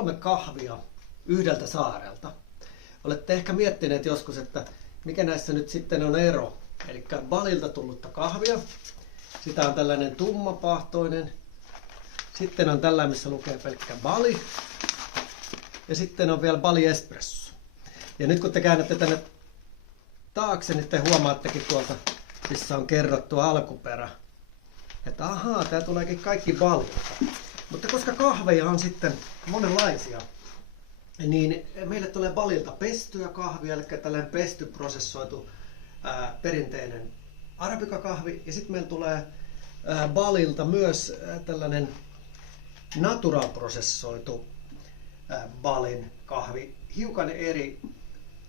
3 kahvia yhdeltä saarelta. Olette ehkä miettineet joskus, että mikä näissä nyt sitten on ero. Eli Balilta tullutta kahvia. Sitä on tällainen tummapahtoinen. Sitten on tällainen, missä lukee pelkkä Bali. Ja sitten on vielä Bali Espresso. Ja nyt kun te käännätte tänne taakse, niin te huomaattekin tuolta, missä on kerrottu alkuperä. Että ahaa, tää tuleekin kaikki Balilta. Mutta koska kahveja on sitten monenlaisia, niin meille tulee Balilta pestyä kahvia, eli tällainen pesty prosessoitu perinteinen arabikakahvi. Ja sitten meillä tulee Balilta myös tällainen natural prosessoitu Balin kahvi, hiukan eri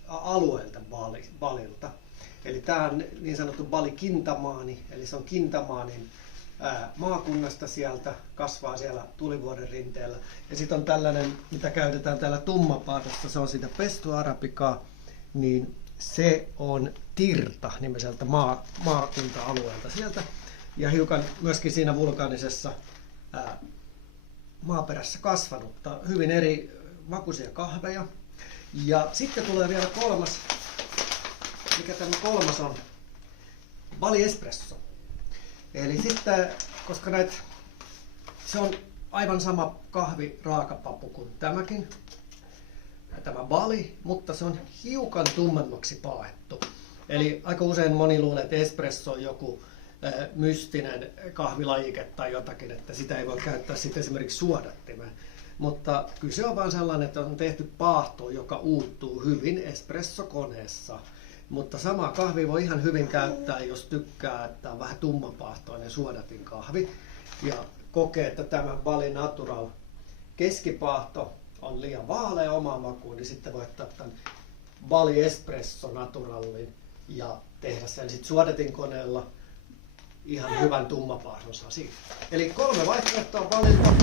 alueelta Balilta. Eli tämä on niin sanottu Bali Kintamaani, eli se on Kintamaanin maakunnasta, sieltä kasvaa siellä tulivuoren rinteellä. Ja sitten on tällainen, mitä käytetään täällä tummapaatossa, se on sitä pestua arabikaa, niin se on Tirta nimiseltä maakunta-alueelta sieltä. Ja hiukan myöskin siinä vulkaanisessa maaperässä kasvanutta, hyvin eri makuisia kahveja. Ja sitten tulee vielä kolmas, mikä tämä kolmas on, Bali Espresso. Eli sitten, koska se on aivan sama kahvi raakapapu kuin tämäkin, tämä Bali, mutta se on hiukan tummemmaksi paahettu. Eli aika usein moni luulee, että espresso on joku mystinen kahvilajike tai jotakin, että sitä ei voi käyttää sitten esimerkiksi suodattimeen. Mutta kyse on vaan sellainen, että on tehty paahto, joka uuttuu hyvin espressokoneessa. Mutta samaa kahvia voi ihan hyvin käyttää, jos tykkää, että on vähän tummapahtoinen suodatin kahvi. Ja kokee, että tämä Bali Natural keskipaahto on liian vaalea omaan makuun, niin sitten voi ottaa tämän Bali Espresso Naturalin ja tehdä sen sitten suodatin koneella ihan hyvän tummapaahdon saa siitä. Eli 3 vaihtoehtoa Balilta.